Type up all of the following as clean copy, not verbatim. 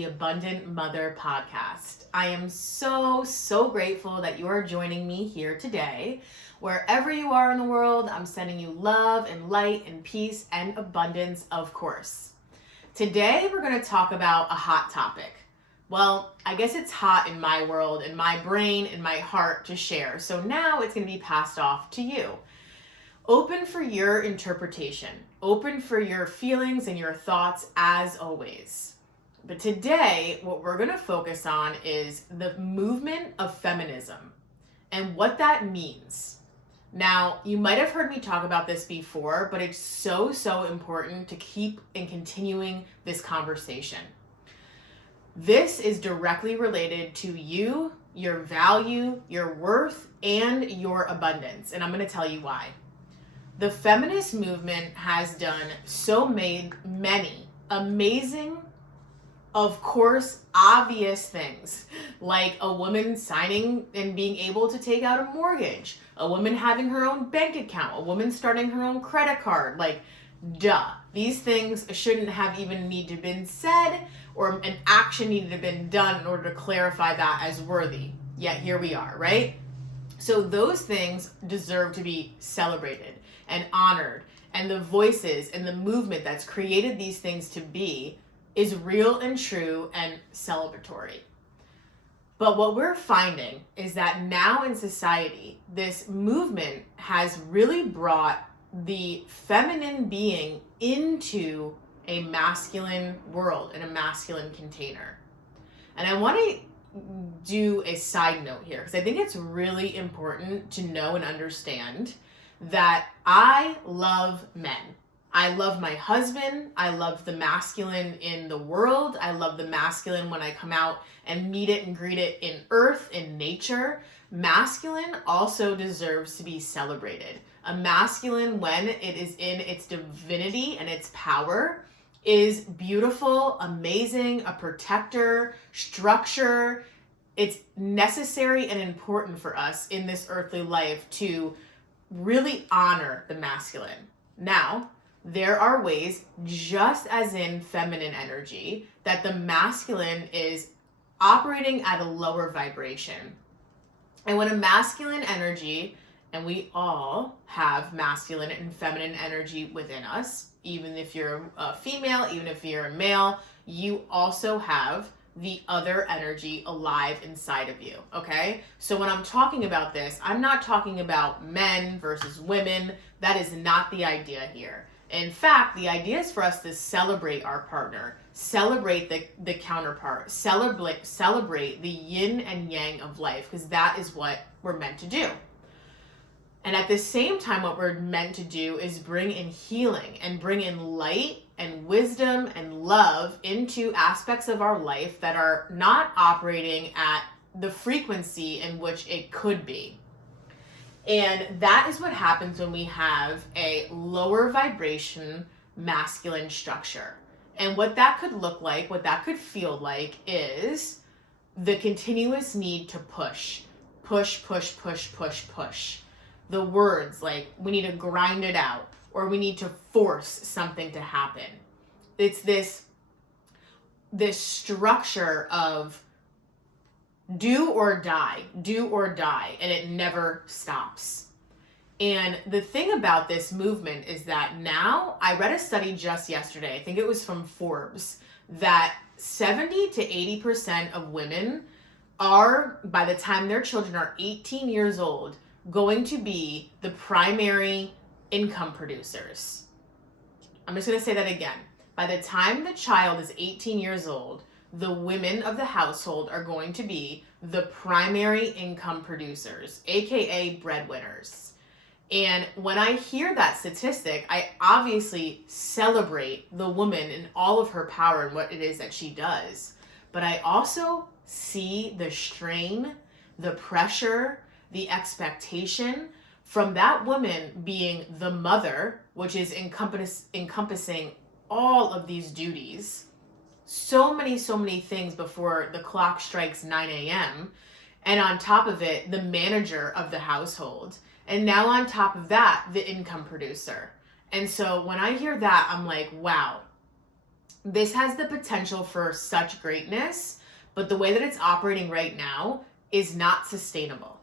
The Abundant Mother podcast. I am so grateful that you are joining me here today. Wherever you are in the world, I'm sending you love and light and peace and abundance, of course. Today, we're going to talk about a hot topic. Well, I guess it's hot in my world, in my brain, in my heart to share. So now it's going to be passed off to you. Open for your interpretation. Open for your feelings and your thoughts as always. But today, what we're going to focus on is the movement of feminism and what that means. Now, you might have heard me talk about this before, but it's so important to keep and continuing this conversation. This is directly related to you, your value, your worth, and your abundance. And I'm going to tell you why. The feminist movement has done many amazing, of course, obvious things, like a woman signing and being able to take out a mortgage, a woman having her own bank account, a woman starting her own credit card, like, duh. These things shouldn't have even need to been said, or an action needed to have been done in order to clarify that as worthy. Yet here we are, right? So those things deserve to be celebrated and honored, and the voices and the movement that's created these things to be is real and true and celebratory. But what we're finding is that now in society, this movement has really brought the feminine being into a masculine world, in a masculine container. And I want to do a side note here, because I think it's really important to know and understand that I love men. I love my husband. I love the masculine in the world. I love the masculine when I come out and meet it and greet it in earth, in nature. Masculine also deserves to be celebrated. A masculine, when it is in its divinity and its power, is beautiful, amazing, a protector, structure. It's necessary and important for us in this earthly life to really honor the masculine. Now, there are ways, just as in feminine energy, that the masculine is operating at a lower vibration. And when a masculine energy, and we all have masculine and feminine energy within us, even if you're a female, even if you're a male, you also have the other energy alive inside of you, okay? So when I'm talking about this, I'm not talking about men versus women. That is not the idea here. In fact, the idea is for us to celebrate our partner, celebrate the counterpart, celebrate the yin and yang of life, because that is what we're meant to do. And at the same time, what we're meant to do is bring in healing and bring in light and wisdom and love into aspects of our life that are not operating at the frequency in which it could be. And that is what happens when we have a lower vibration masculine structure. And what that could look like, what that could feel like, is the continuous need to push. The words like, we need to grind it out, or we need to force something to happen. It's this structure of do or die, and it never stops. And the thing about this movement is that now, I read a study just yesterday, I think it was from Forbes, that 70 to 80% of women are, by the time their children are 18 years old, going to be the primary income producers. I'm just going to say that again. By the time the child is 18 years old, the women of the household are going to be the primary income producers, aka breadwinners. And when I hear that statistic, I obviously celebrate the woman in all of her power and what it is that she does. But I also see the strain, the pressure, the expectation from that woman being the mother, which is encompassing all of these duties, so many things before the clock strikes 9 a.m. And on top of it, the manager of the household. And now on top of that, the income producer. And so when I hear that, I'm like, wow, This has the potential for such greatness, but the way that it's operating right now is not sustainable.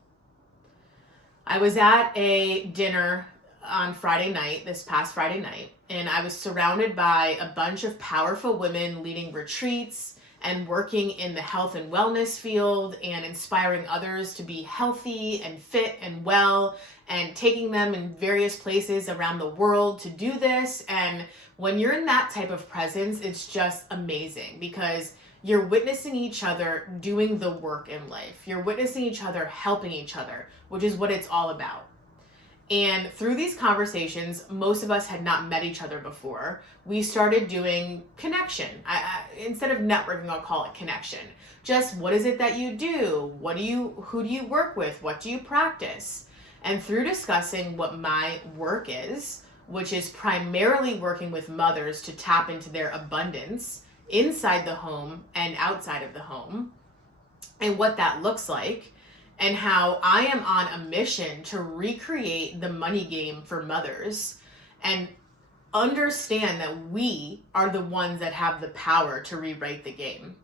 I was at a dinner on Friday night, this past Friday night, and I was surrounded by a bunch of powerful women leading retreats and working in the health and wellness field and inspiring others to be healthy and fit and well and taking them in various places around the world to do this. And when you're in that type of presence, it's just amazing because you're witnessing each other doing the work in life. You're witnessing each other helping each other, which is what it's all about. And through these conversations, most of us had not met each other before. We started doing connection. Instead of networking, I'll call it connection. Just what is it that you do? Who do you work with? What do you practice? And through discussing what my work is, which is primarily working with mothers to tap into their abundance inside the home and outside of the home, and what that looks like, and how I am on a mission to recreate the money game for mothers and understand that we are the ones that have the power to rewrite the game.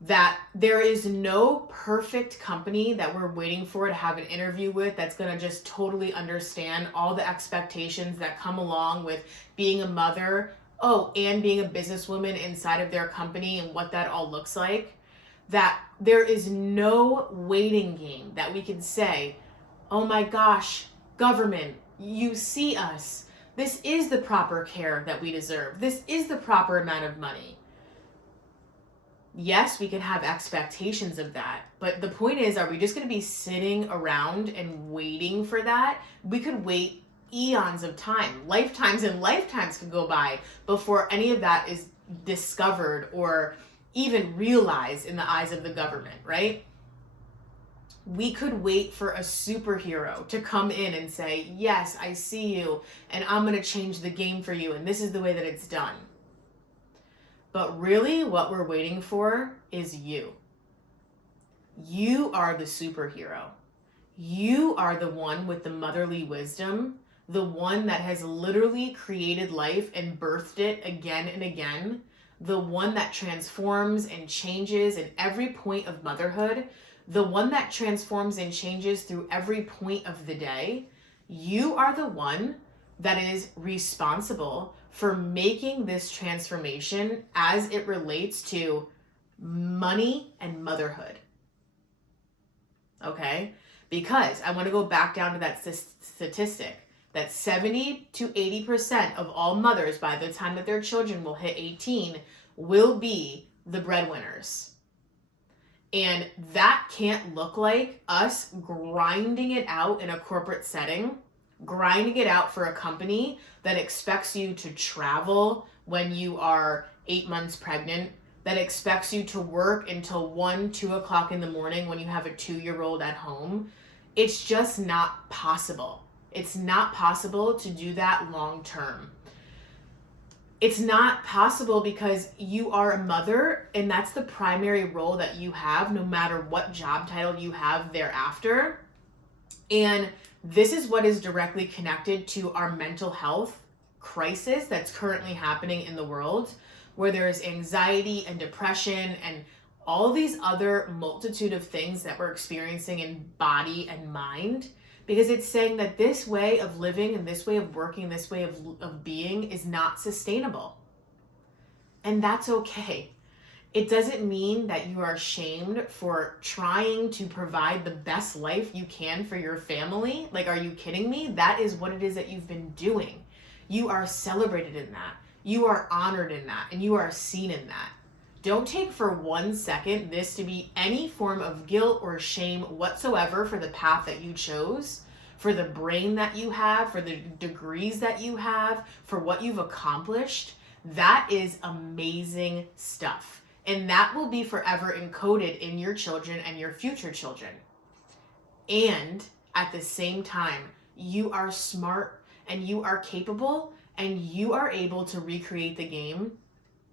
That there is no perfect company that we're waiting for to have an interview with that's going to just totally understand all the expectations that come along with being a mother, and being a businesswoman inside of their company and what that all looks like. That there is no waiting game that we can say, oh my gosh, government, you see us. This is the proper care that we deserve. This is the proper amount of money. Yes, we can have expectations of that, but the point is, are we just going to be sitting around and waiting for that? We could wait eons of time. Lifetimes and lifetimes could go by before any of that is discovered or even realized in the eyes of the government, right? We could wait for a superhero to come in and say, yes, I see you, and I'm going to change the game for you, and this is the way that it's done. But really, what we're waiting for is you. You are the superhero. You are the one with the motherly wisdom, the one that has literally created life and birthed it again and again, the one that transforms and changes in every point of motherhood, the one that transforms and changes through every point of the day. You are the one that is responsible for making this transformation as it relates to money and motherhood. Okay? Because I want to go back down to that statistic that 70 to 80% of all mothers, by the time that their children will hit 18, will be the breadwinners. And that can't look like us grinding it out in a corporate setting, grinding it out for a company that expects you to travel when you are 8 months pregnant, that expects you to work until 1, 2 o'clock in the morning when you have a 2-year-old at home. It's just not possible. It's not possible to do that long term. It's not possible because you are a mother, and that's the primary role that you have, no matter what job title you have thereafter. And this is what is directly connected to our mental health crisis that's currently happening in the world, where there is anxiety and depression and all these other multitude of things that we're experiencing in body and mind, because it's saying that this way of living and this way of working, this way of being is not sustainable. And that's okay. It doesn't mean that you are shamed for trying to provide the best life you can for your family. Like, are you kidding me? That is what it is that you've been doing. You are celebrated in that. You are honored in that. And you are seen in that. Don't take for 1 second this to be any form of guilt or shame whatsoever for the path that you chose, for the brain that you have, for the degrees that you have, for what you've accomplished. That is amazing stuff. And that will be forever encoded in your children and your future children. And at the same time, you are smart and you are capable and you are able to recreate the game.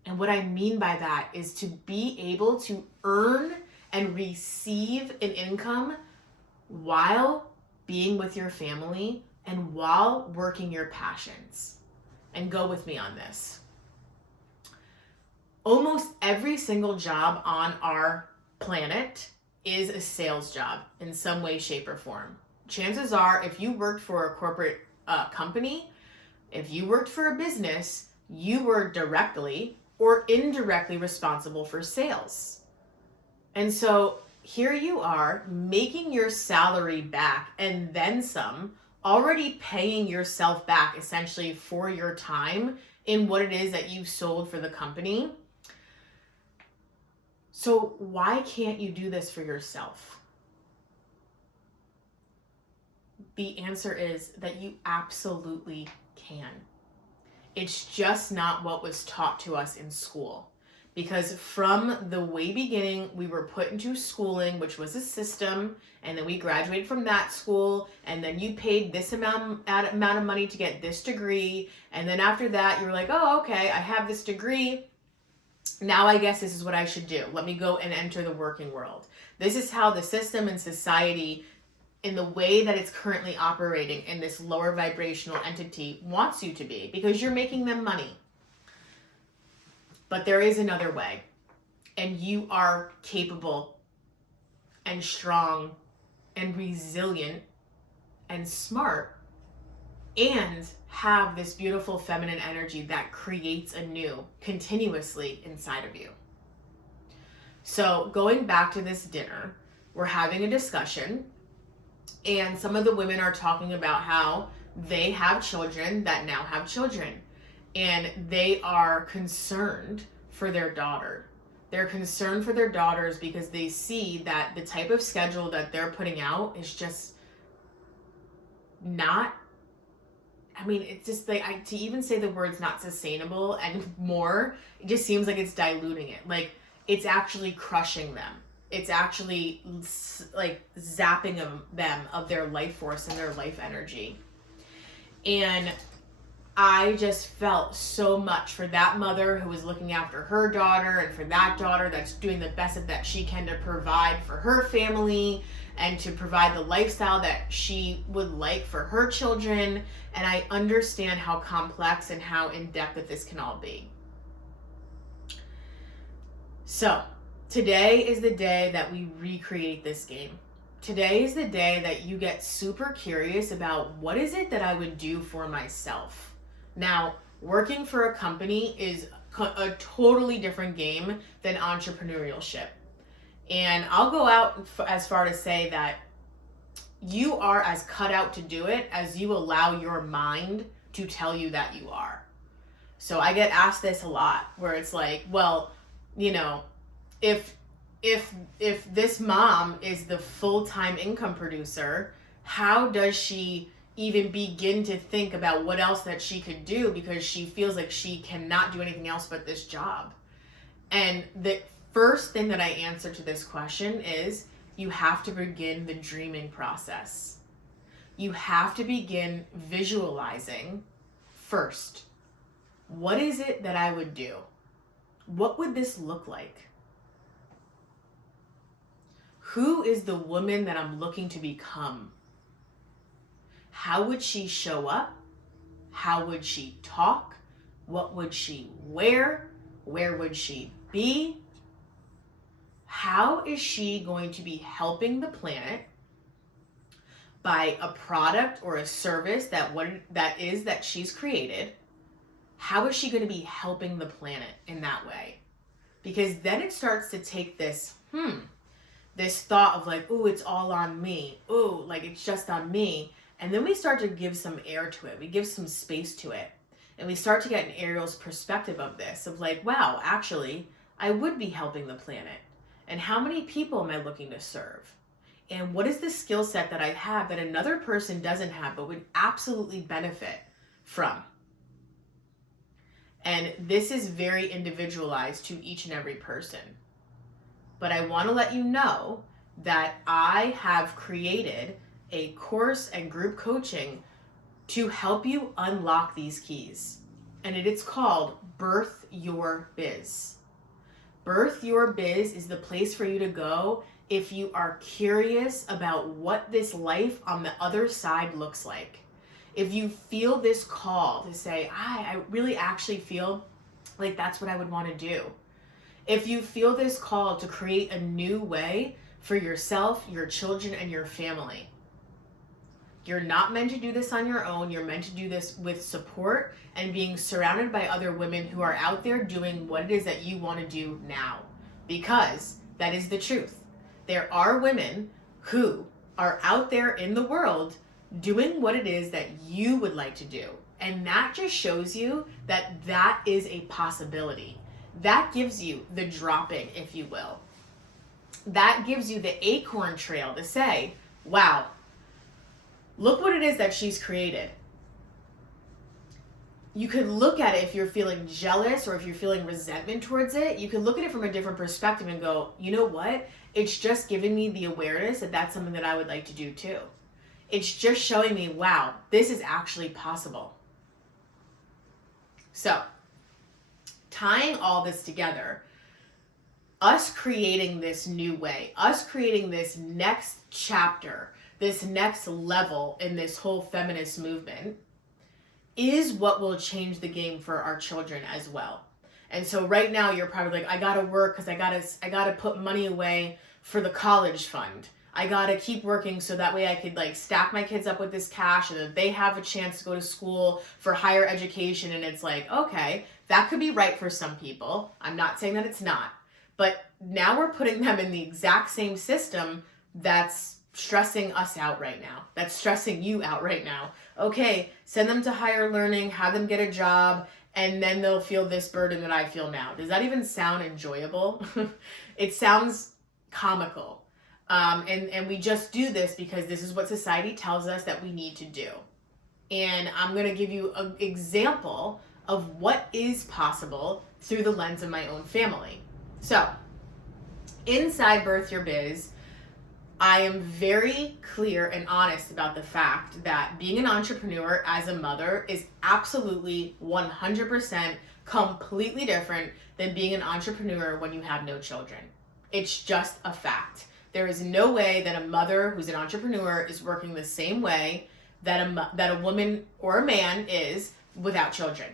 And what I mean by that is to be able to earn and receive an income while being with your family and while working your passions. And go with me on this. almost every single job on our planet is a sales job in some way, shape, or form. Chances are, if you worked for a corporate company, if you worked for a business, you were directly or indirectly responsible for sales. And so here you are making your salary back and then some, already paying yourself back essentially for your time in what it is that you sold for the company. So why can't you do this for yourself? The answer is that you absolutely can. It's just not what was taught to us in school. Because from the way beginning, we were put into schooling, which was a system, and then we graduated from that school, and then you paid this amount of money to get this degree, and then after that, you're like, oh, okay, I have this degree. Now I guess this is what I should do. Let me go and enter the working world. This is how the system and society, in the way that it's currently operating in this lower vibrational entity, wants you to be, because you're making them money. But there is another way, and you are capable and strong and resilient and smart and have this beautiful feminine energy that creates anew continuously inside of you. So going back to this dinner, we're having a discussion, and some of the women are talking about how they have children that now have children. And they are concerned for their daughter. They're concerned for their daughters because they see that the type of schedule that they're putting out is just not, it's just like, to even say the words not sustainable and more, it just seems like it's diluting it. Like, it's actually crushing them. It's actually like zapping them of their life force and their life energy. And I just felt so much for that mother who was looking after her daughter, and for that daughter that's doing the best that she can to provide for her family and to provide the lifestyle that she would like for her children. And I understand how complex and how in-depth that this can all be. So today is the day that we recreate this game. Today is the day that you get super curious about what is it that I would do for myself. Now, working for a company is a totally different game than entrepreneurship. And I'll go out as far to say that you are as cut out to do it as you allow your mind to tell you that you are. So I get asked this a lot, where it's like, well, if this mom is the full-time income producer, how does she even begin to think about what else that she could do, because she feels like she cannot do anything else but this job? And the first thing that I answer to this question is, you have to begin the dreaming process. You have to begin visualizing first. What is it that I would do? What would this look like? Who is the woman that I'm looking to become? How would she show up? How would she talk? What would she wear? Where would she be? How is she going to be helping the planet by a product or a service that she's created? How is she going to be helping the planet in that way? Because then it starts to take this thought of like, ooh, it's all on me. Ooh, like it's just on me. And then we start to give some air to it. We give some space to it. And we start to get an Ariel's perspective of this, of like, wow, actually, I would be helping the planet. And how many people am I looking to serve? And what is the skill set that I have that another person doesn't have but would absolutely benefit from? And this is very individualized to each and every person. But I want to let you know that I have created a course and group coaching to help you unlock these keys. And it's called Birth Your Biz. Birth Your Biz is the place for you to go if you are curious about what this life on the other side looks like. If you feel this call to say, I really actually feel like that's what I would want to do. if you feel this call to create a new way for yourself, your children, and your family, you're not meant to do this on your own. You're meant to do this with support and being surrounded by other women who are out there doing what it is that you want to do now. Because that is the truth. There are women who are out there in the world doing what it is that you would like to do. And that just shows you that that is a possibility. That gives you the dropping, if you will. That gives you the acorn trail to say, wow, look what it is that she's created. You could look at it if you're feeling jealous or if you're feeling resentment towards it. You could look at it from a different perspective and go, you know what? It's just giving me the awareness that that's something that I would like to do too. It's just showing me, wow, this is actually possible. So, tying all this together, us creating this new way, us creating this next chapter, this next level in this whole feminist movement is what will change the game for our children as well. And so right now you're probably like, I gotta work because I gotta put money away for the college fund. I gotta keep working so that way I could like stack my kids up with this cash and that they have a chance to go to school for higher education. And it's like, okay, that could be right for some people. I'm not saying that it's not. But now we're putting them in the exact same system that's stressing us out right now. That's stressing you out right now. Okay, send them to higher learning, have them get a job, and then they'll feel this burden that I feel now. Does that even sound enjoyable? It sounds comical. And we just do this because this is what society tells us that we need to do. And I'm going to give you an example of what is possible through the lens of my own family. So, inside Birth Your Biz, I am very clear and honest about the fact that being an entrepreneur as a mother is absolutely 100% completely different than being an entrepreneur when you have no children. It's just a fact. There is no way that a mother who's an entrepreneur is working the same way that a woman or a man is without children.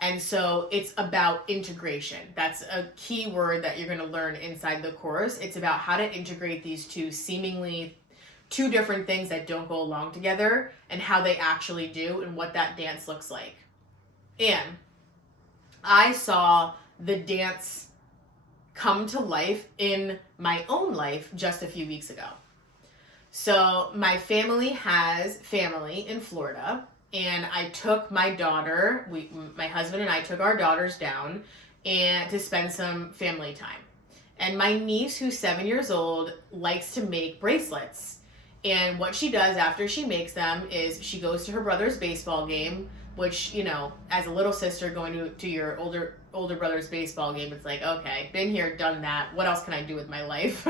And so it's about integration. That's a key word that you're going to learn inside the course. It's about how to integrate these seemingly two different things that don't go along together and how they actually do and what that dance looks like. And I saw the dance come to life in my own life just a few weeks ago. So my family has family in Florida. And I took my daughter, my husband and I took our daughters down and to spend some family time. And my niece, who's 7 years old, likes to make bracelets. And what she does after she makes them is she goes to her brother's baseball game, which, you know, as a little sister going to your older brother's baseball game, it's like, okay, been here, done that. What else can I do with my life?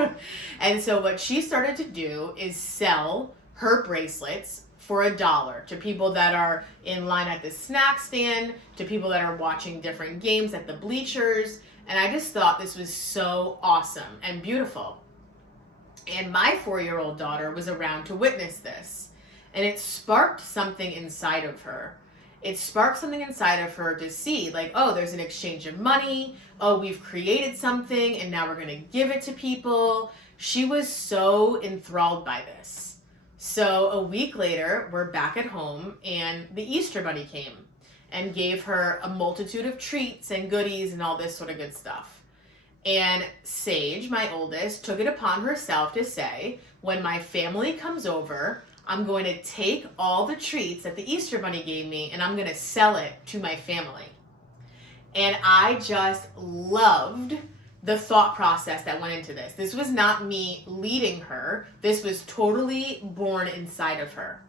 And so what she started to do is sell her bracelets for $1 to people that are in line at the snack stand, to people that are watching different games at the bleachers. And I just thought this was so awesome and beautiful. And my 4-year-old daughter was around to witness this. And it sparked something inside of her. It sparked something inside of her to see, like, oh, there's an exchange of money. Oh, we've created something and now we're going to give it to people. She was so enthralled by this. So a week later, we're back at home and the Easter Bunny came and gave her a multitude of treats and goodies and all this sort of good stuff. And Sage, my oldest, took it upon herself to say, when my family comes over, I'm going to take all the treats that the Easter Bunny gave me and I'm going to sell it to my family. And I just loved the thought process that went into this. This was not me leading her. This was totally born inside of her.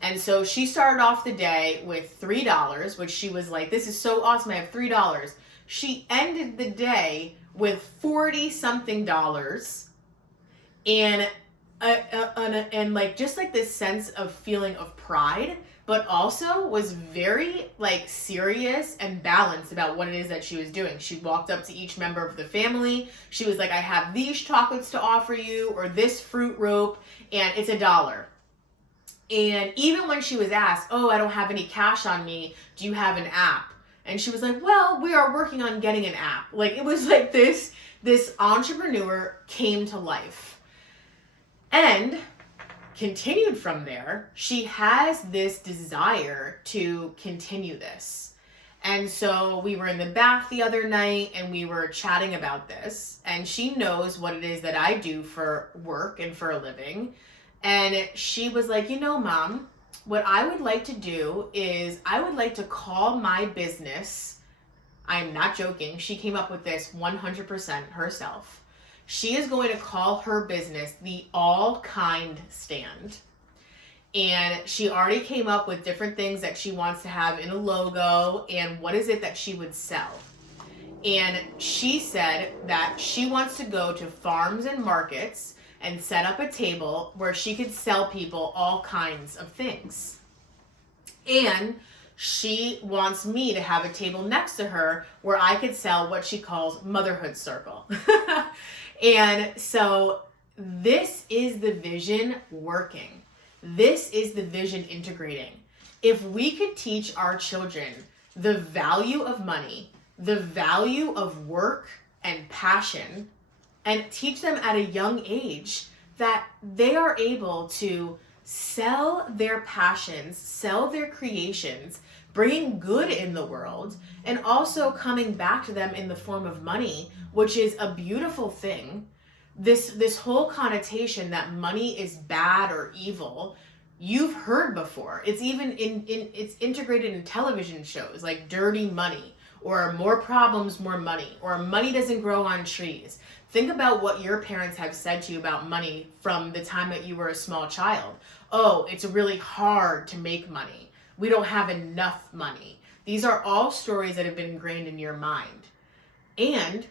And so she started off the day with $3, which she was like, this is so awesome, I have $3. She ended the day with 40-something dollars and like just like this sense of feeling of pride, but also was very like serious and balanced about what it is that she was doing. She walked up to each member of the family. She was like, I have these chocolates to offer you, or this fruit rope, and it's $1. And even when she was asked, oh, I don't have any cash on me, do you have an app? And she was like, well, we are working on getting an app. Like, it was like this entrepreneur came to life. And continued from there, she has this desire to continue this. And so we were in the bath the other night and we were chatting about this. And she knows what it is that I do for work and for a living. And she was like, you know, Mom, what I would like to do is I would like to call my business, I'm not joking, she came up with this 100% herself. She is going to call her business the All Kind Stand. And she already came up with different things that she wants to have in a logo and what is it that she would sell. And she said that she wants to go to farms and markets and set up a table where she could sell people all kinds of things. And she wants me to have a table next to her where I could sell what she calls motherhood circle. And so this is the vision working. This is the vision integrating. If we could teach our children the value of money, the value of work and passion, and teach them at a young age that they are able to sell their passions, sell their creations, bringing good in the world, and also coming back to them in the form of money, which is a beautiful thing. This whole connotation that money is bad or evil, you've heard before. It's even it's integrated in television shows like Dirty Money, or More Problems, More Money, or Money Doesn't Grow on Trees. Think about what your parents have said to you about money from the time that you were a small child. Oh, it's really hard to make money. We don't have enough money. These are all stories that have been ingrained in your mind. And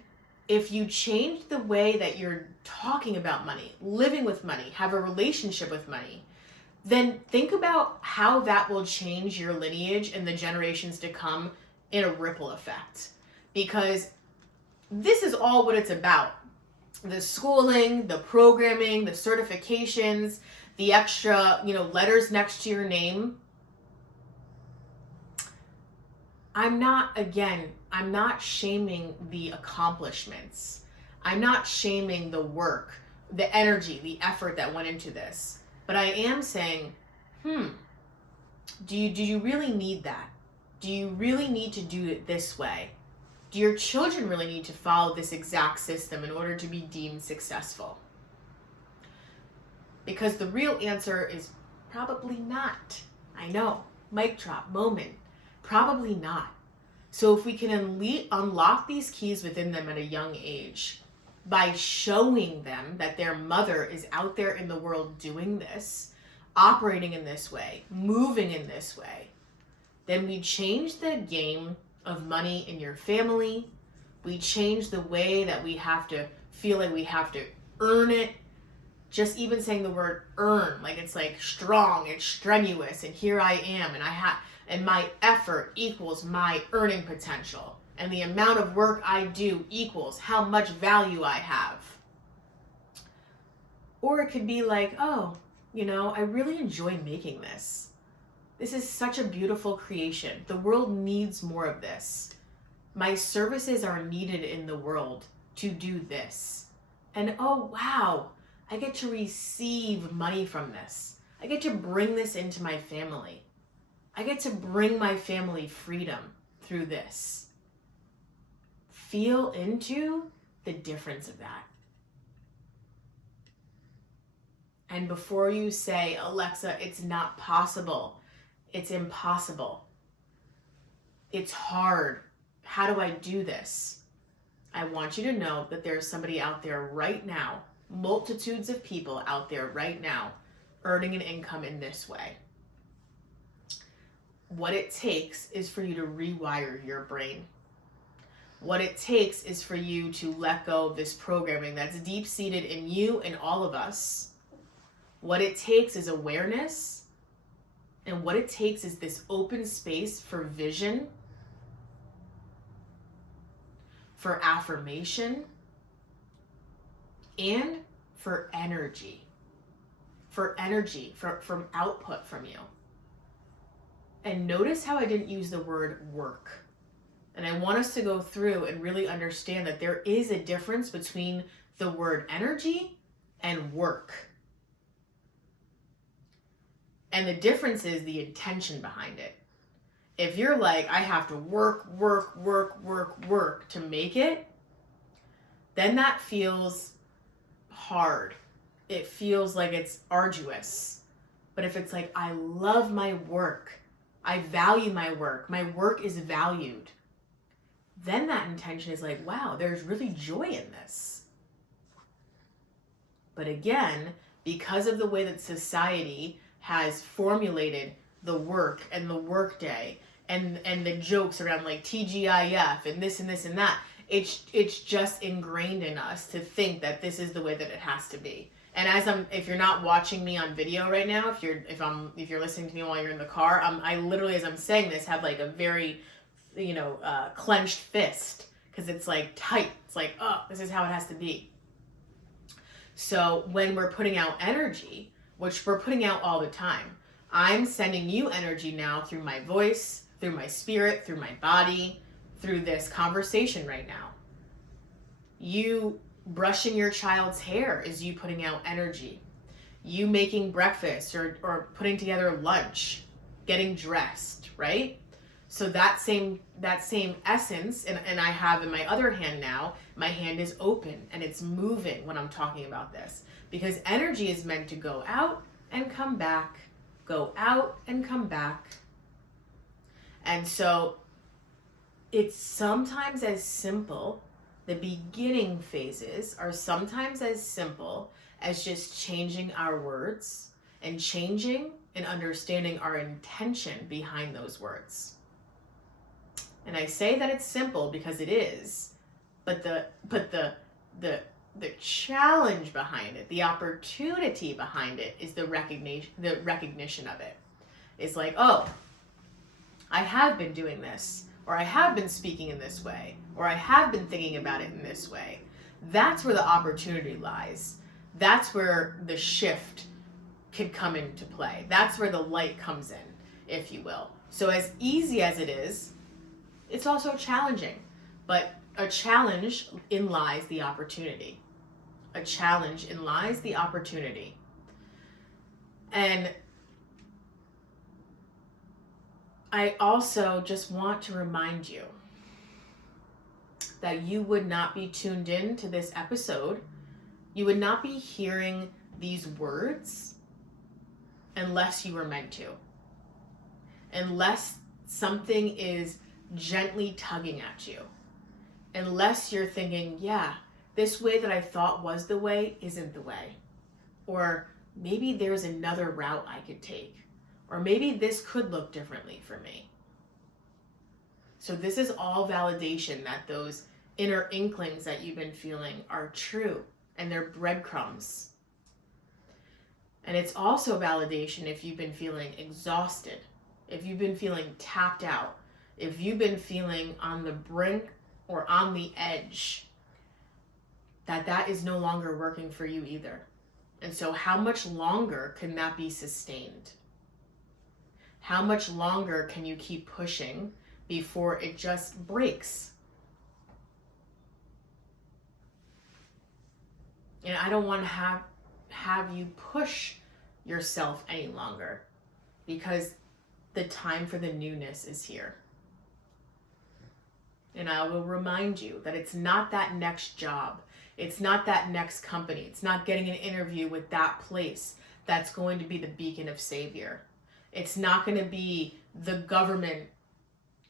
if you change the way that you're talking about money, living with money, have a relationship with money, then think about how that will change your lineage and the generations to come in a ripple effect. Because this is all what it's about. The schooling, the programming, the certifications, the extra, letters next to your name. I'm not shaming the accomplishments. I'm not shaming the work, the energy, the effort that went into this. But I am saying, do you really need that? Do you really need to do it this way? Do your children really need to follow this exact system in order to be deemed successful? Because the real answer is probably not. I know, mic drop moment. Probably not. So if we can unlock these keys within them at a young age by showing them that their mother is out there in the world doing this, operating in this way, moving in this way, then we change the game of money in your family. We change the way that we have to feel like we have to earn it. Just even saying the word earn, like it's like strong, it's strenuous, and here I am, and my effort equals my earning potential. And the amount of work I do equals how much value I have. Or it could be like, oh, I really enjoy making this. This is such a beautiful creation. The world needs more of this. My services are needed in the world to do this. And oh, wow, I get to receive money from this. I get to bring this into my family. I get to bring my family freedom through this. Feel into the difference of that. And before you say, Alexa, it's not possible, it's impossible, it's hard, how do I do this? I want you to know that there's somebody out there right now, multitudes of people out there right now, earning an income in this way. What it takes is for you to rewire your brain. What it takes is for you to let go of this programming that's deep-seated in you and all of us. What it takes is awareness, and what it takes is this open space for vision, for affirmation, and for energy. From output from you. And notice how I didn't use the word work. And I want us to go through and really understand that there is a difference between the word energy and work. And the difference is the intention behind it. If you're like, I have to work to make it, then that feels hard. It feels like it's arduous. But if it's like, I love my work, I value my work is valued, then that intention is like, wow, there's really joy in this. But again, because of the way that society has formulated the work and the workday and the jokes around like TGIF and this and this and that, it's just ingrained in us to think that this is the way that it has to be. And if you're not watching me on video right now, if you're listening to me while you're in the car, I literally, as I'm saying this, have like a very, clenched fist, because it's like tight. It's like, oh, this is how it has to be. So when we're putting out energy, which we're putting out all the time, I'm sending you energy now through my voice, through my spirit, through my body, through this conversation right now. You brushing your child's hair is you putting out energy. You making breakfast or putting together lunch, getting dressed, right? So that same essence, and I have in my other hand now, my hand is open and it's moving when I'm talking about this, because energy is meant to go out and come back, go out and come back. And so it's sometimes as simple, the beginning phases are sometimes as simple as just changing our words and changing and understanding our intention behind those words. And I say that it's simple because it is, but the challenge behind it, the opportunity behind it, is the recognition of it. It's like, oh, I have been doing this, or I have been speaking in this way, or I have been thinking about it in this way. That's where the opportunity lies. That's where the shift could come into play. That's where the light comes in, if you will. So as easy as it is, it's also challenging. But a challenge in lies the opportunity. A challenge in lies the opportunity. And I also just want to remind you that you would not be tuned in to this episode. You would not be hearing these words unless you were meant to. Unless something is gently tugging at you. Unless you're thinking, yeah, this way that I thought was the way isn't the way. Or maybe there's another route I could take. Or maybe this could look differently for me. So this is all validation that those inner inklings that you've been feeling are true, and they're breadcrumbs. And it's also validation if you've been feeling exhausted, if you've been feeling tapped out, if you've been feeling on the brink or on the edge, that is no longer working for you either. And so how much longer can that be sustained? How much longer can you keep pushing before it just breaks? And I don't want to have you push yourself any longer, because the time for the newness is here. And I will remind you that it's not that next job. It's not that next company. It's not getting an interview with that place that's going to be the beacon of savior. It's not going to be the government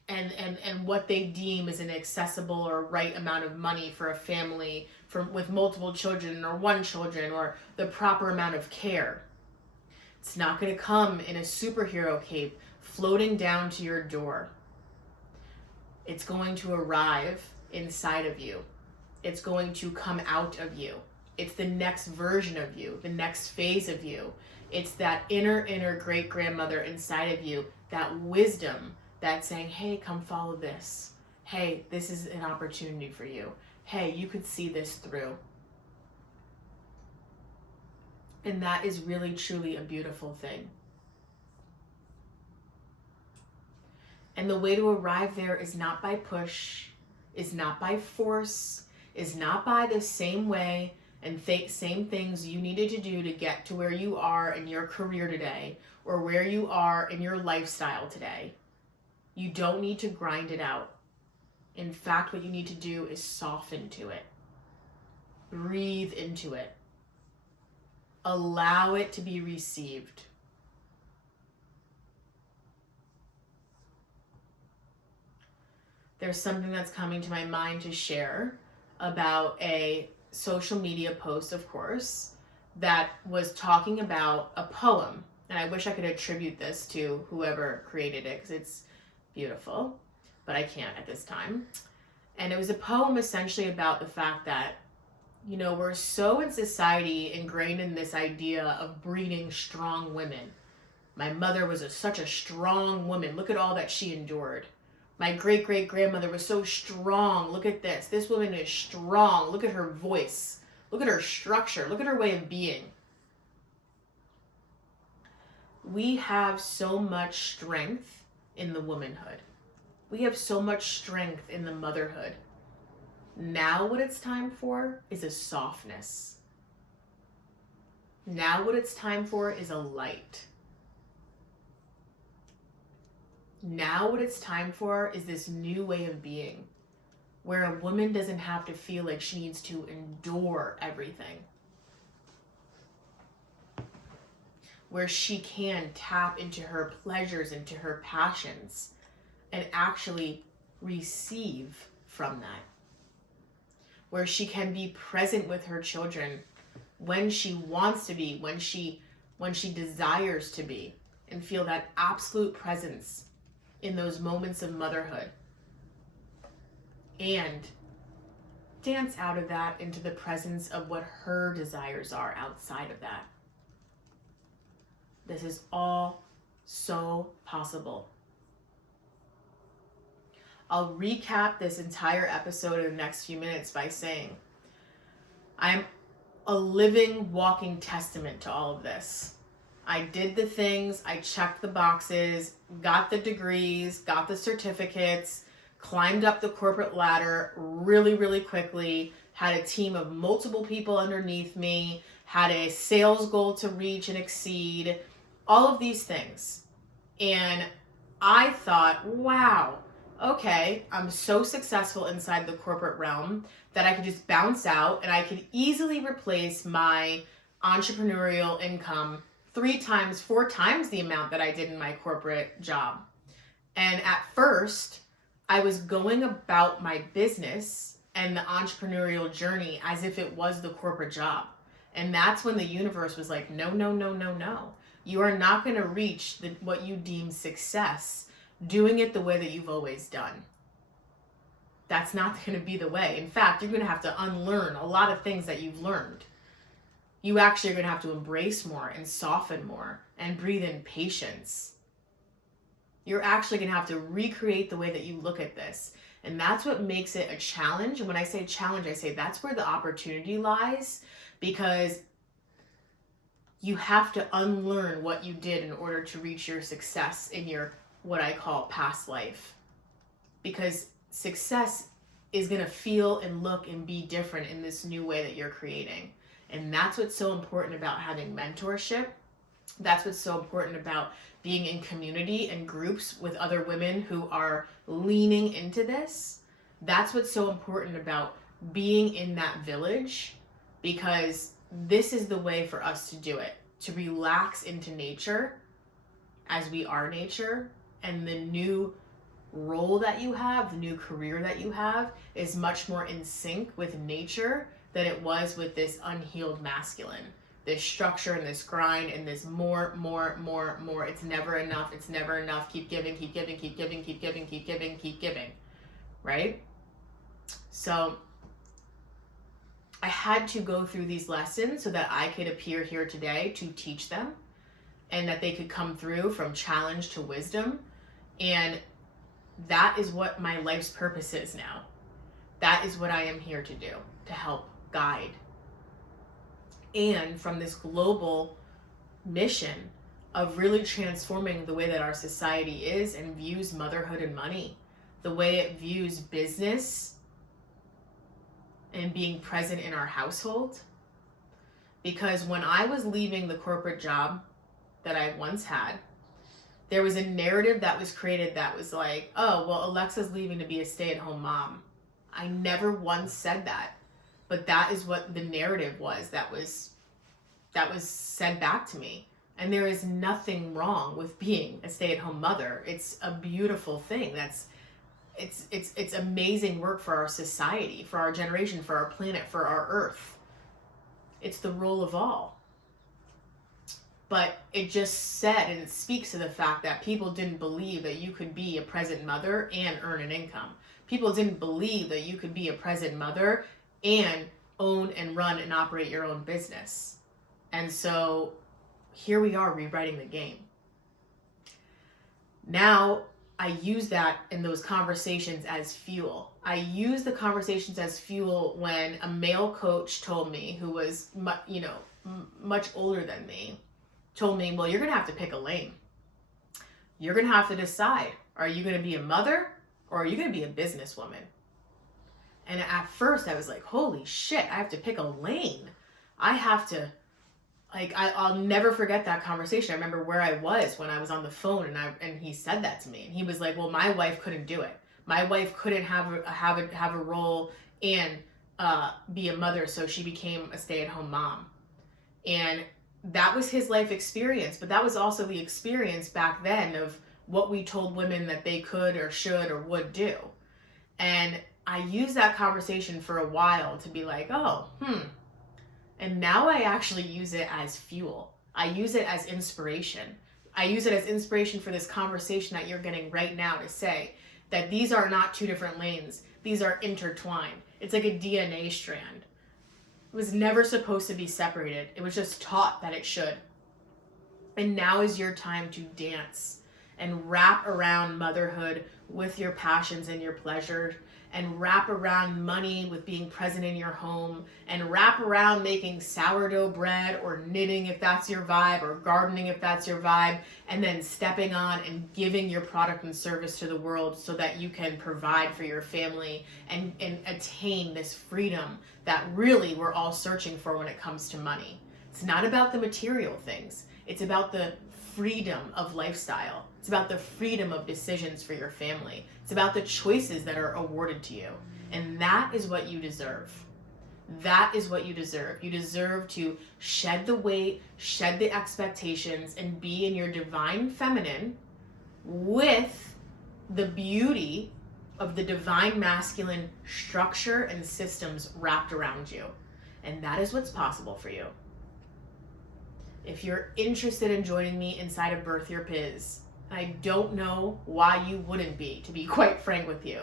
and what they deem as an accessible or right amount of money for a family with multiple children or one children, or the proper amount of care. It's not going to come in a superhero cape floating down to your door. It's going to arrive inside of you. It's going to come out of you. It's the next version of you, the next phase of you. It's that inner great-grandmother inside of you, that wisdom that's saying, hey, come follow this. Hey, this is an opportunity for you. Hey, you could see this through. And that is really, truly a beautiful thing. And the way to arrive there is not by push, is not by force, is not by the same way and same things you needed to do to get to where you are in your career today or where you are in your lifestyle today. You don't need to grind it out. In fact, what you need to do is soften to it. Breathe into it. Allow it to be received. There's something that's coming to my mind to share about a social media post, of course, that was talking about a poem. And I wish I could attribute this to whoever created it because it's beautiful, but I can't at this time. And it was a poem essentially about the fact that, you know, we're so in society ingrained in this idea of breeding strong women. My mother was such a strong woman. Look at all that she endured. My great-great-grandmother was so strong. Look at this. This woman is strong. Look at her voice. Look at her structure. Look at her way of being. We have so much strength in the womanhood. We have so much strength in the motherhood. Now what it's time for is a softness. Now what it's time for is a light. Now what it's time for is this new way of being, where a woman doesn't have to feel like she needs to endure everything. Where she can tap into her pleasures, into her passions, and actually receive from that. Where she can be present with her children when she wants to be, when she desires to be, and feel that absolute presence in those moments of motherhood, and dance out of that into the presence of what her desires are outside of that. This is all so possible. I'll recap this entire episode in the next few minutes by saying I'm a living, walking testament to all of this. I did the things, I checked the boxes, got the degrees, got the certificates, climbed up the corporate ladder really, really quickly, had a team of multiple people underneath me, had a sales goal to reach and exceed, all of these things. And I thought, wow, okay, I'm so successful inside the corporate realm that I could just bounce out and I could easily replace my entrepreneurial income 3 times, 4 times the amount that I did in my corporate job. And at first, I was going about my business and the entrepreneurial journey as if it was the corporate job. And that's when the universe was like, no, no, no, no, no. You are not going to reach what you deem success doing it the way that you've always done. That's not going to be the way. In fact, you're going to have to unlearn a lot of things that you've learned. You actually are going to have to embrace more and soften more and breathe in patience. You're actually going to have to recreate the way that you look at this. And that's what makes it a challenge. And when I say challenge, I say that's where the opportunity lies, because you have to unlearn what you did in order to reach your success in your, what I call, past life. Because success is going to feel and look and be different in this new way that you're creating. And that's what's so important about having mentorship. That's what's so important about being in community and groups with other women who are leaning into this. That's what's so important about being in that village, because this is the way for us to do it, to relax into nature as we are nature. And the new role that you have, the new career that you have, is much more in sync with nature than it was with this unhealed masculine, this structure and this grind and this more. It's never enough. It's never enough. Keep giving, keep giving, keep giving, keep giving, keep giving, keep giving, right? So I had to go through these lessons so that I could appear here today to teach them, and that they could come through from challenge to wisdom. And that is what my life's purpose is now. That is what I am here to do, to help guide. And from this global mission, of really transforming the way that our society is and views motherhood and money, the way it views business and being present in our household. Because when I was leaving the corporate job that I once had, there was a narrative that was created that was like, oh, well, Alexa's leaving to be a stay-at-home mom. I never once said that, but that is what the narrative was that was said back to me. And there is nothing wrong with being a stay-at-home mother. It's a beautiful thing. It's amazing work for our society, for our generation, for our planet, for our earth. It's the role of all. But it just said, and it speaks to the fact that people didn't believe that you could be a present mother and earn an income. People didn't believe that you could be a present mother and own and run and operate your own business. And so here we are rewriting the game. Now I use that in those conversations as fuel. I use the conversations as fuel when a male coach told me, who was much older than me, told me, well, you're going to have to pick a lane. You're going to have to decide, are you going to be a mother or are you going to be a businesswoman? And at first I was like, holy shit, I have to pick a lane. I have to, I'll never forget that conversation. I remember where I was when I was on the phone and he said that to me. And he was like, well, my wife couldn't do it. My wife couldn't have a role and be a mother, so she became a stay-at-home mom. And that was his life experience, but that was also the experience back then of what we told women that they could or should or would do. And I used that conversation for a while to be like, and now I actually use it as fuel. I use it as inspiration. I use it as inspiration for this conversation that you're getting right now, to say that these are not two different lanes. These are intertwined. It's like a DNA strand. It was never supposed to be separated. It was just taught that it should. And now is your time to dance and wrap around motherhood with your passions and your pleasures, and wrap around money with being present in your home, and wrap around making sourdough bread or knitting if that's your vibe, or gardening if that's your vibe, and then stepping on and giving your product and service to the world so that you can provide for your family and attain this freedom that really we're all searching for when it comes to money. It's not about the material things. It's about the freedom of lifestyle. It's about the freedom of decisions for your family. It's about the choices that are awarded to you. And that is what you deserve. That is what you deserve. You deserve to shed the weight, shed the expectations, and be in your divine feminine with the beauty of the divine masculine structure and systems wrapped around you. And that is what's possible for you. If you're interested in joining me inside of Birth Your Biz, I don't know why you wouldn't be, to be quite frank with you.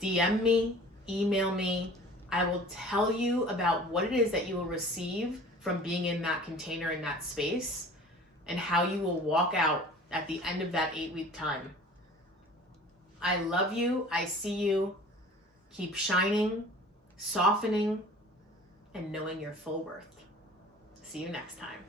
DM me, email me. I will tell you about what it is that you will receive from being in that container, in that space, and how you will walk out at the end of that 8-week time. I love you. I see you. Keep shining, softening, and knowing your full worth. See you next time.